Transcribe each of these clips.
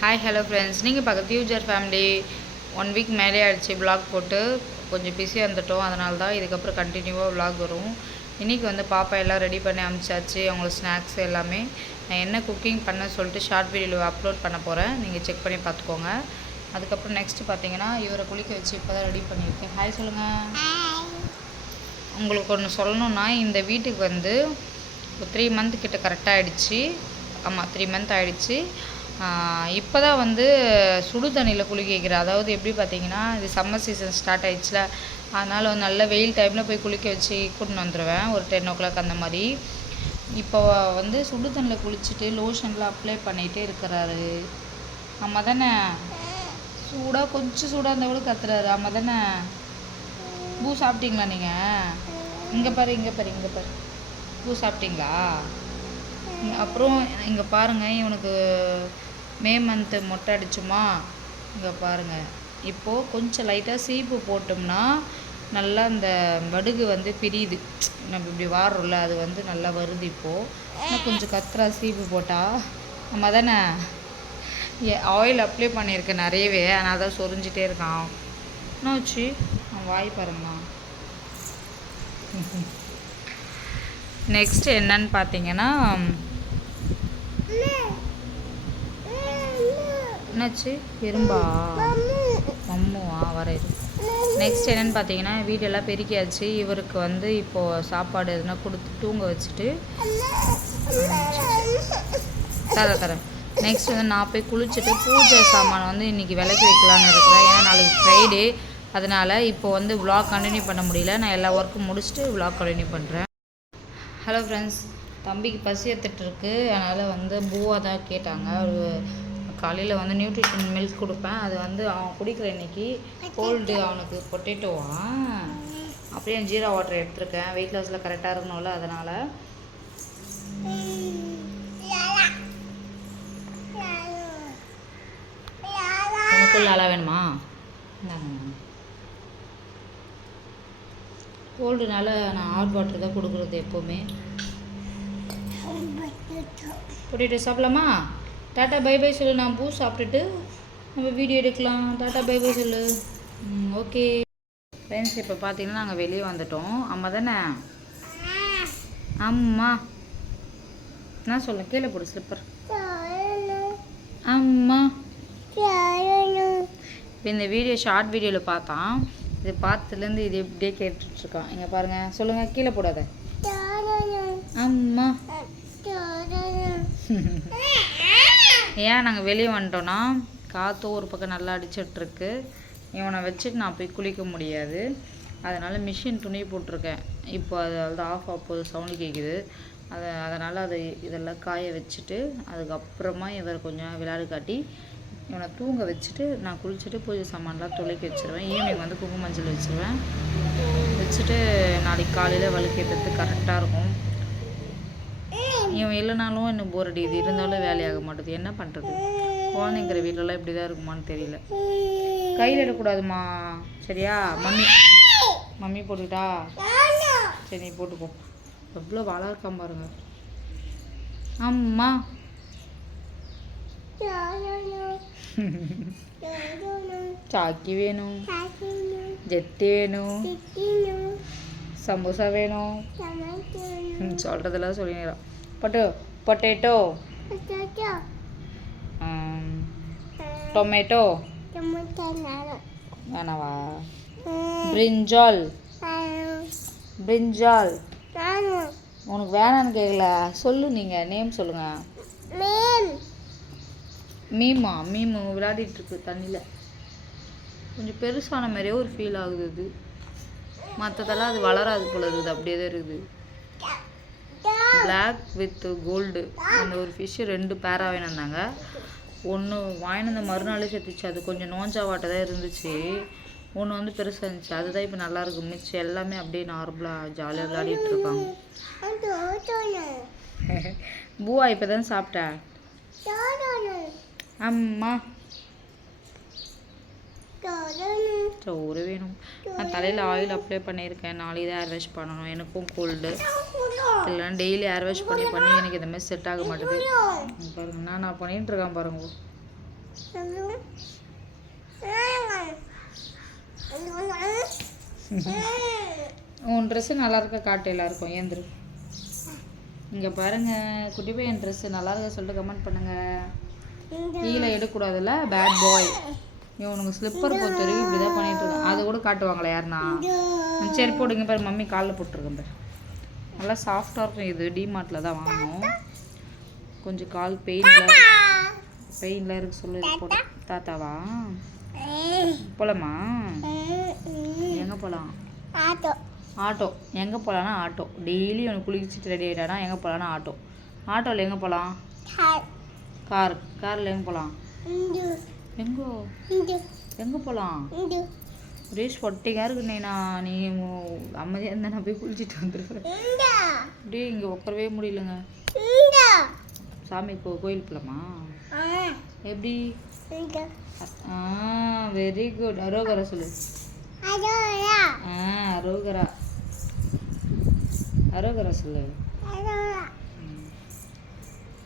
Hi hello friends, நீங்கள் பார்க்க future family 1 week மேலே ஆகிடுச்சு விலாக் போட்டு. கொஞ்சம் பிஸியாக இருந்துட்டோம், அதனால தான் இதுக்கப்புறம் கண்டினியூவாக விலாக் வரும். இன்றைக்கி வந்து பாப்பா எல்லாம் ரெடி பண்ணி அனுப்பிச்சாச்சு. அவங்களுக்கு ஸ்நாக்ஸ் எல்லாமே நான் என்ன குக்கிங் பண்ண சொல்லிட்டு ஷார்ட் வீடியோவில் அப்லோட் பண்ண போகிறேன். நீங்கள் செக் பண்ணி பார்த்துக்கோங்க. அதுக்கப்புறம் நெக்ஸ்ட்டு பார்த்தீங்கன்னா இவரை குளிக்க வச்சு இப்போ தான் ரெடி பண்ணியிருக்கேன். ஹாய் சொல்லுங்கள். உங்களுக்கு ஒன்று சொல்லணுன்னா, இந்த வீட்டுக்கு வந்து 3 மந்த் கிட்ட கரெக்டாக ஆகிடுச்சு. ஆமாம், 3 மந்த் ஆகிடுச்சு. இப்போ தான் வந்து சுடு தண்ணியில் குளிக்க வைக்கிறேன். அதாவது எப்படி பார்த்தீங்கன்னா, இது சம்மர் சீசன் ஸ்டார்ட் ஆகிடுச்சுல, அதனால் வந்து நல்ல வெயில் டைமில் போய் குளிக்க வச்சு கூட்டின்னு வந்துடுவேன் ஒரு 10 o'clock அந்த மாதிரி. இப்போ வந்து சுடு தண்ணியில் குளிச்சுட்டு லோஷன்லாம் அப்ளை பண்ணிகிட்டே இருக்கிறாரு. ஆமாம் தானே? சூடாக கொஞ்சம் சூடாக இருந்தால் கூட கத்துறாரு. ஆமாம் தானே? பூ சாப்பிட்டீங்களா நீங்கள்? இங்கே பாரு இங்கே பாரு இங்கே பாரு, பூ சாப்பிட்டீங்களா? அப்புறம் இங்கே பாருங்கள், இவனுக்கு மே மந்த்து மொட்டை அடிச்சுமா. இங்கே பாருங்கள், இப்போது கொஞ்சம் லைட்டாக சீப்பு போட்டோம்னா நல்லா இந்த வடுகு வந்து பிரியுது. நம்ம இப்படி வாடுறோம்ல, அது வந்து நல்லா வருது. இப்போது இன்னும் கொஞ்சம் கத்துறா சீப்பு போட்டால். நம்ம தானே ஆயில் அப்ளை பண்ணியிருக்கேன் நிறையவே, அதனால தான் சொரிஞ்சிட்டே இருக்கான். என்னாச்சு? அவன் வாய் பாருங்கண்ணா. நெக்ஸ்ட் என்னன்னு பார்த்தீங்கன்னா, என்னாச்சு? எறும்பா? மம்முவா வர. நெக்ஸ்ட் என்னென்னு பார்த்தீங்கன்னா, வீடெல்லாம் பெருக்கியாச்சு. இவருக்கு வந்து இப்போது சாப்பாடு எதுனா கொடுத்து தூங்க வச்சுட்டு தரேன். நெக்ஸ்ட் வந்து நான் போய் குளிச்சுட்டு பூஜை சாமான் வந்து இன்றைக்கி விளக்கி வைக்கலான்னு இருக்கிறேன். ஏன்னா நாளைக்கு ஃப்ரைடே, அதனால் இப்போ வந்து விலாக் கண்டினியூ பண்ண முடியல. நான் எல்லா ஒர்க்கும் முடிச்சுட்டு விலாக் கண்டினியூ பண்ணுறேன். ஹலோ ஃப்ரெண்ட்ஸ், தம்பிக்கு பசி எடுத்துகிட்ருக்கு. அதனால் வந்து பூவாக தான் கேட்டாங்க. ஒரு காலையில் வந்து நியூட்ரிஷன் மில்க் கொடுப்பேன். அது வந்து அவன் குடிக்கிற இன்றைக்கி கோல்டு அவனுக்கு. பொட்டேட்டோவா? அப்படியே ஜீரா வாட்டர் எடுத்துருக்கேன். வெயிட் லாஸில் கரெக்டாக இருக்கணும்ல, அதனால். உனக்குள்ள அழ வேணுமா? கோல்டுனால நான் ஹாட் வாட்டர் தான் கொடுக்குறது எப்போவுமே. பொட்டேட்டோ சாப்பிடலாமா? டாட்டா பை பை சொல்லு. நான் பூ சாப்பிட்டுட்டு நம்ம வீடியோ எடுக்கலாம். டாட்டா பை பை சொல்லு. ஓகே ஃப்ரெண்ட்ஸ், இப்போ பார்த்தீங்கன்னா நாங்கள் வெளியே வந்துட்டோம். அம்மா தானே? அம்மா என்ன சொல்ல? கீழே போடு ஸ்லிப்பர். அம்மா இப்போ இந்த வீடியோ ஷார்ட் வீடியோவில் பார்த்தான். இது பார்த்ததுலேருந்து இது இப்படியே கேட்டுட்ருக்கான். இங்கே பாருங்கள், சொல்லுங்கள். கீழே போடாத. அம்மா. ஏன் நாங்கள் வெளியே வந்துட்டோன்னா, காற்றும் ஒரு பக்கம் நல்லா அடிச்சிட்ருக்கு. இவனை வச்சுட்டு நான் போய் குளிக்க முடியாது. அதனால் மிஷின் துணி போட்டிருக்கேன். இப்போ அது ஆஃப் ஆகும்போது சவுண்டு கேட்குது. அதனால் அதை இதெல்லாம் காய வச்சுட்டு அதுக்கப்புறமா இவர் கொஞ்சம் விளையாடு காட்டி இவனை தூங்க வச்சுட்டு நான் குளிச்சுட்டு பூஜை சாமான்லாம் துளைக்கி வச்சுருவேன். ஈவினிங் வந்து குங்கும மஞ்சள் வச்சுட்டு நாளைக்கு காலையில் வழுக்கேற்றதுக்கு கரெக்டாக இருக்கும். இவன் இல்லைனாலும் இன்னும் போர் அடிக்குது, இருந்தாலும் வேலையாக மாட்டுது. என்ன பண்ணுறது? குழந்தைங்கிற வீட்டிலலாம் இப்படி தான் இருக்குமான்னு தெரியல. கையில் எடுக்கக்கூடாதுமா, சரியா? மம்மி போட்டுக்கிட்டா? சரி, நீ போட்டுப்போம். எவ்வளோ வாழா இருக்கான் பாருங்க. அம்மா சாக்கி வேணும், ஜெட்டி வேணும், சமோசா வேணும், சொல்கிறதெல்லாம் சொல்லிடுறான். Potato, tomato வேணாவா? பிரிஞ்சால் உனக்கு வேணான்னு கேட்கல. சொல்லு, நீங்கள் நேம் சொல்லுங்கள். மீமு விளையாடிட்டுருக்கு தண்ணியில். கொஞ்சம் பெருசான மாதிரியே ஒரு ஃபீல் ஆகுது. அது மற்றதெல்லாம் அது வளராது போல இருக்குது, அப்படியே தான் இருக்குது. பிளாக் வித் கோல்டு அந்த ஒரு ஃபிஷ்ஷு 2 பேராக வாங்கினாங்க. ஒன்று வாங்கின மறுநாளே செத்துச்சு. அது கொஞ்சம் நோஞ்சாவாட்ட தான் இருந்துச்சு. ஒன்று வந்து பெருசாக இருந்துச்சு. அதுதான் இப்போ நல்லாயிருக்கு. மிச்சம் எல்லாமே அப்படியே நார்மலாக ஜாலியாக விளையாடிட்டு இருக்காங்க. பூவா இப்போ தான் சாப்பிட்டேன். அம்மா சோறு வேணும். நான் தலையில் ஆயில் அப்ளை பண்ணியிருக்கேன். நாளைக்கு தான் ஹேர் வாஷ் பண்ணணும். எனக்கும் கோல்டு. இல்லைன்னா டெய்லி ஹேர் வாஷ் பண்ணி எனக்கு இந்த மாதிரி செட் ஆக மாட்டேது. பாருங்க, நான் பண்ணிகிட்டு இருக்கேன் பாருங்க. உன் ட்ரெஸ்ஸு நல்லா இருக்க காட்டு எல்லாருக்கும் ஏந்திரு. இங்கே பாருங்கள் குட்டி பையன் ட்ரெஸ்ஸு நல்லா இருக்க சொல்லிட்டு கமெண்ட் பண்ணுங்கள். கீழே எடுக்கக்கூடாதுல்ல பேட் பாய். இவனுக்கு ஸ்லிப்பர் பொறுத்த வரைக்கும் இப்படி தான் பண்ணிட்டு இருக்கேன். அதை கூட காட்டுவாங்களே யாருன்னா. சரி போடுங்க பாரு, மம்மி காலில் போட்டிருக்கேன் பாரு. நல்லா சாஃப்டாக இருக்கும். இது டிமார்ட்டில் தான் வாங்கணும். கொஞ்சம் கால் பெயினில் இருக்கு சொல்லு. போட்டு தாத்தாவா போகலாமா? எங்கே போகலாம்? ஆட்டோ. எங்கே போகலான்னா ஆட்டோ. டெய்லி அவனுக்கு குளிச்சுட்டு ரெடி ஆகிட்டானா எங்கே போகலான்னா ஆட்டோ. ஆட்டோவில் எங்கே போகலாம்? காரில் எங்கே போகலாம்? எங்கே போகலாம்? ஒரே ஸ்வொட்டிங்காக இருக்கு. நீ அமைதியாக இருந்தால் நான் போய் குளிச்சுட்டு வந்துடுவேன். அப்படியே இங்கே உட்காரவே முடியலங்க. சாமி கோயில் போகலாமா? எப்படி? Very good. அரோகரா சொல்லு. அரோகரா அரோகரா சொல்லு.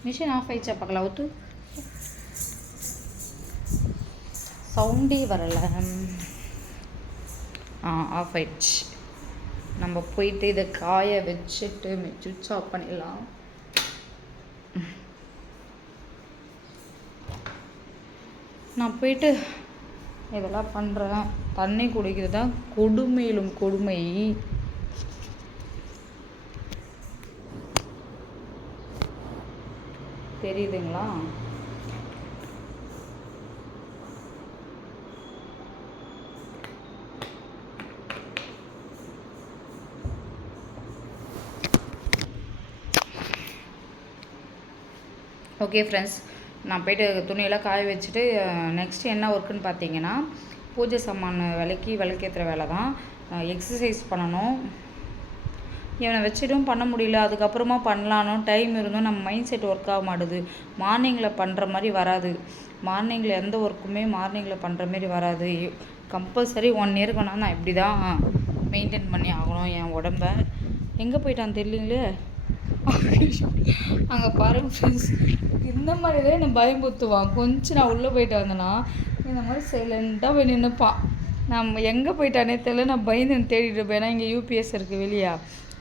மிஷின் ஆஃப் ஆயிடுச்சா பார்க்கலாம். ஒத்து சவுண்டே வரல. ஆஃப் ஆயிடுச்சு. நம்ம போயிட்டு இதை காய வச்சுட்டு சுவிட்ச் ஆஃப் பண்ணிடலாம். நான் போயிட்டு இதெல்லாம் பண்ணுறேன். தண்ணி குடிக்கிறது தான் கொடுமையிலும் கொடுமை. தெரியுதுங்களா? ஓகே ஃப்ரெண்ட்ஸ், நான் போய்ட்டு துணியெல்லாம் காய வச்சுட்டு நெக்ஸ்ட்டு என்ன ஒர்க்குன்னு பார்த்தீங்கன்னா பூஜை சாமான் விளக்கேற்றுற வேலை தான். எக்ஸசைஸ் பண்ணணும். இவனை வச்சுட்டும் பண்ண முடியல. அதுக்கப்புறமா பண்ணலான்னு டைம் இருந்தும் நம்ம மைண்ட் செட் ஒர்க் ஆக மாட்டுது. மார்னிங்கில் பண்ணுற மாதிரி வராது. மார்னிங்கில் எந்த ஒர்க்குமே மார்னிங்கில் பண்ணுற மாரி வராது. கம்பல்சரி 1 இயர் நான் இப்படி தான் மெயின்டைன் பண்ணி ஆகணும் என் உடம்ப. எங்கே போயிட்டான்னு தெரியலீங்களே. அங்கே பாருங்க ஃப்ரெண்ட்ஸ், இந்த மாதிரி தான் என்னை பயமுறுத்துவான். கொஞ்சம் நான் உள்ளே போயிட்டு வந்தேன்னா இந்த மாதிரி சைலண்ட்டாக போய் நின்றுப்பான். நம்ம எங்கே போயிட்டானே தெரியல. நான் பயந்து தேடிட்டு இருப்பேன். ஏன்னா இங்கே யூபிஎஸ் இருக்குது வெளியே.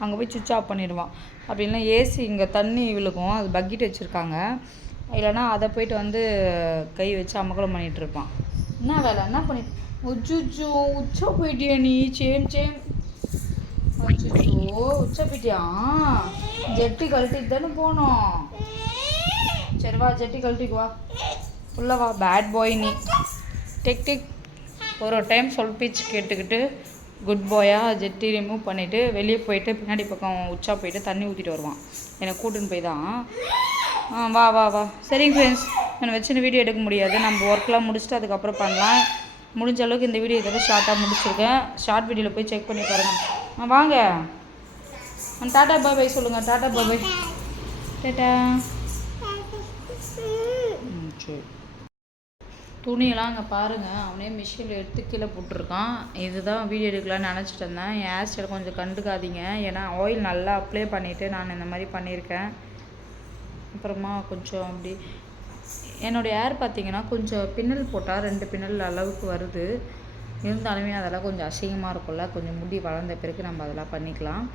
அங்கே போய் சுவிட்ச் ஆஃப் பண்ணிடுவான். அப்படின்னா ஏசி இங்கே தண்ணி விழுகும், அது பக்கெட் வச்சுருக்காங்க. இல்லைனா அதை போயிட்டு வந்து கை வச்சு அமக்கலம் பண்ணிகிட்டு இருப்பான். என்ன வேலை என்ன பண்ணி உச்சா போயிட்டியா நீ? சேம் அச்சோ உச்சா போயிட்டியா? ஜெட்டி கழட்டிட்டு தானே போனோம். சரி வா, ஜெட்டி கழட்டிக்கு வா, உள்ள வா. பேட் பாய் நீ. டெக் ஒரு டைம் சொல் பேச்சு கேட்டுக்கிட்டு குட் பாயாக ஜெட்டி ரிமூவ் பண்ணிவிட்டு வெளியே போயிட்டு பின்னாடி பக்கம் உச்சா போயிட்டு தண்ணி ஊற்றிட்டு வருவான். என்னை கூட்டுன்னு போய் தான். வா வா வா. சரிங்க ஃப்ரெண்ட்ஸ், என்னை வச்சுன்னு வீடியோ எடுக்க முடியாது. நம்ம ஒர்க்லாம் முடிச்சுட்டு அதுக்கப்புறம் பண்ணலாம். முடிஞ்ச அளவுக்கு இந்த வீடியோ இதோட ஷார்ட்டாக முடிச்சிருக்கேன். ஷார்ட் வீடியோவில் போய் செக் பண்ணி பாருங்கள். வாங்க, டாட்டா பாய் சொல்லுங்கள். டாட்டா பாய். டாட்டா. சரி, துணியெல்லாம் அங்கே பாருங்கள். அவனே மிஷினில் எடுத்து கீழே போட்டிருக்கான். இதுதான் வீடியோ எடுக்கலான்னு நினச்சிட்டு இருந்தேன். என் ஹேர் ஸ்டைல் கொஞ்சம் கண்டுக்காதீங்க. ஏன்னா ஆயில் நல்லா அப்ளை பண்ணிவிட்டு நான் இந்த மாதிரி பண்ணியிருக்கேன். அப்புறமா கொஞ்சம் அப்படி என்னுடைய ஹேர் பார்த்திங்கன்னா கொஞ்சம் பின்னல் போட்டால் 2 பின்னல் அளவுக்கு வருது. இருந்தாலுமே அதெல்லாம் கொஞ்சம் அசிங்கமாக இருக்கும்ல. கொஞ்சம் முடி வளர்ந்த பிறகு நம்ம அதெல்லாம் பண்ணிக்கலாம்.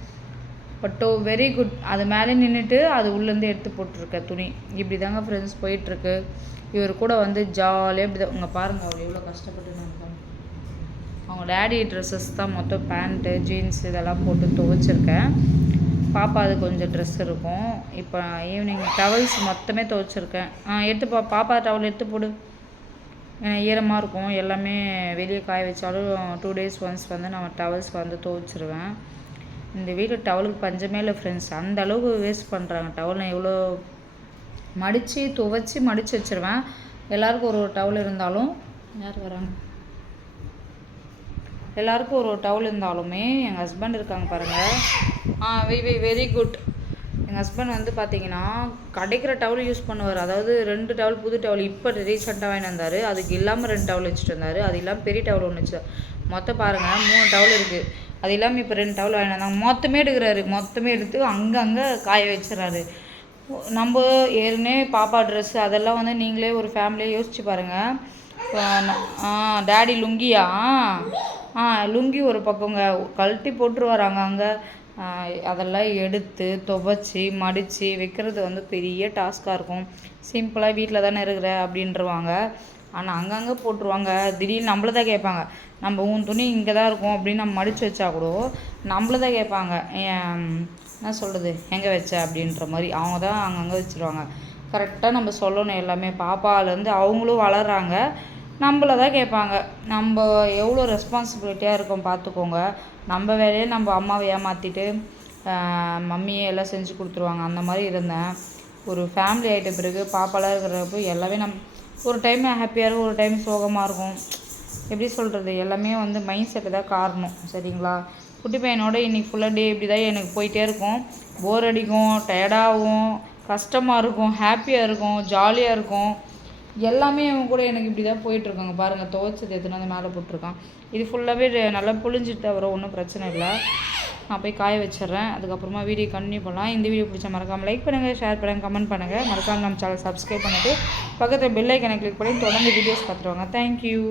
But very good. அது மேலே நின்றுட்டு அது உள்ளேருந்து எடுத்து போட்டிருக்க துணி. இப்படி தாங்க ஃப்ரெண்ட்ஸ் போயிட்டுருக்கு. இவர் கூட வந்து ஜாலியாக இப்படி தான். உங்கள் பாருங்கள் அவர் எவ்வளோ கஷ்டப்பட்டு நான் அவங்க டேடி ட்ரெஸ்ஸஸ் தான் மொத்தம் பேண்ட்டு ஜீன்ஸ் இதெல்லாம் போட்டு துவைச்சிருக்கேன். பாப்பா அது கொஞ்சம் ட்ரெஸ் இருக்கும். இப்போ ஈவினிங் டவல்ஸ் மொத்தமே துவைச்சிருக்கேன். எடுத்து பாப்பா டவல் எடுத்து போடு. ஏன்னா ஈரமாக இருக்கும். எல்லாமே வெளியே காய வச்சாலும் 2 days ஒன்ஸ் வந்து நான் டவல்ஸ் வந்து துவைச்சிருவேன். இந்த வீட்டில் டவலுக்கு பஞ்சமே இல்லை ஃப்ரெண்ட்ஸ். அந்த அளவுக்கு வேஸ்ட் பண்ணுறாங்க டவல். நான் எவ்வளோ மடித்து துவைச்சி மடித்து வச்சுருவேன். எல்லாருக்கும் ஒரு டவல் இருந்தாலும் யார் வராங்க, எல்லாருக்கும் ஒரு டவல் இருந்தாலுமே எங்கள் ஹஸ்பண்ட் இருக்காங்க பாருங்கள். Very good. எங்கள் ஹஸ்பண்ட் வந்து பார்த்தீங்கன்னா கிடைக்கிற டவல் யூஸ் பண்ணுவார். அதாவது 2 டவல் புது டவல் இப்போ ரீசெண்டாக வாங்கி வந்தார். அதுக்கு இல்லாமல் 2 டவல் வச்சுட்டு வந்தார். அது இல்லாமல் பெரிய டவல் ஒன்று வச்சு மொத்தம் பாருங்கள் 3 டவல் இருக்குது. அது இல்லாமல் இப்போ 2 டவல் வாங்கி வந்தாங்க. மொத்தமே எடுக்கிறாரு. மொத்தமே எடுத்து அங்கங்கே காய வச்சுறாரு. நம்ம ஏற்கனவே பாப்பா ட்ரெஸ்ஸு அதெல்லாம் வந்து நீங்களே ஒரு ஃபேமிலியாக யோசிச்சு பாருங்கள். டேடி லுங்கியா லுங்கி ஒரு பக்கங்க கழட்டி போட்டுருவார் அங்கங்கே. அதெல்லாம் எடுத்து துவைச்சி மடித்து வைக்கிறது வந்து பெரிய டாஸ்க்காக இருக்கும். சிம்பிளாக வீட்டில் தானே இருக்கிற அப்படின்றவாங்க. ஆனால் அங்கங்கே போட்டுருவாங்க. திடீர்னு நம்மள தான் கேட்பாங்க. நம்ம உன் துணி இங்கே தான் இருக்கும் அப்படின்னு நம்ம மடித்து வச்சா கூட நம்மள தான் கேட்பாங்க, என்ன சொல்கிறது, எங்கே வச்ச அப்படின்ற மாதிரி. அவங்க தான் அங்கங்கே வச்சுருவாங்க. கரெக்டாக நம்ம சொல்லணும் எல்லாமே. பாப்பாலேருந்து அவங்களும் வளர்கிறாங்க, நம்மள தான் கேட்பாங்க. நம்ம எவ்வளோ ரெஸ்பான்சிபிலிட்டியாக இருக்கோம் பார்த்துக்கோங்க. நம்ம வேலையை நம்ம அம்மாவை ஏமாற்றிட்டு மம்மியே எல்லாம் செஞ்சு கொடுத்துருவாங்க. அந்த மாதிரி இருந்தேன். ஒரு ஃபேமிலி ஆகிட்ட பிறகு பாப்பாலாம் இருக்கிறப்போ எல்லாமே ஒரு டைம் ஹாப்பியாக இருக்கும், ஒரு டைம் சோகமாக இருக்கும். எப்படி சொல்கிறது, எல்லாமே வந்து மைண்ட் செட்டு தான் காரணம். சரிங்களா? குட்டி பையனோட இன்றைக்கி ஃபுல்லாக டே இப்படி தான் எனக்கு போயிட்டே இருக்கும். போர் அடிக்கும், டயர்டாகும், கஷ்டமாக இருக்கும், ஹாப்பியாக இருக்கும், ஜாலியாக இருக்கும். எல்லாமே அவன் கூட எனக்கு இப்படி தான் போயிட்டுருக்காங்க. பாருங்கள், துவைச்சது எத்தனை வந்து மேலே போட்டிருக்கான். இது ஃபுல்லாகவே நல்லா புழிஞ்சிட்டு வரும், ஒன்றும் பிரச்சனை இல்லை. நான் போய் காய வச்சிடுறேன். அதுக்கப்புறமா வீடியோ கண்டினியூ பண்ணலாம். இந்த வீடியோ பிடிச்சா மறக்காமல் லைக் பண்ணுங்கள், ஷேர் பண்ணுங்கள், கமெண்ட் பண்ணுங்கள். மறக்காமல் நம்ம சேனல் சப்ஸ்கிரைப் பண்ணிவிட்டு பக்கத்தில் பெல் ஐக்கனை கிளிக் பண்ணி தொடர்ந்து வீடியோஸ் பார்த்துருவாங்க. தேங்க்யூ.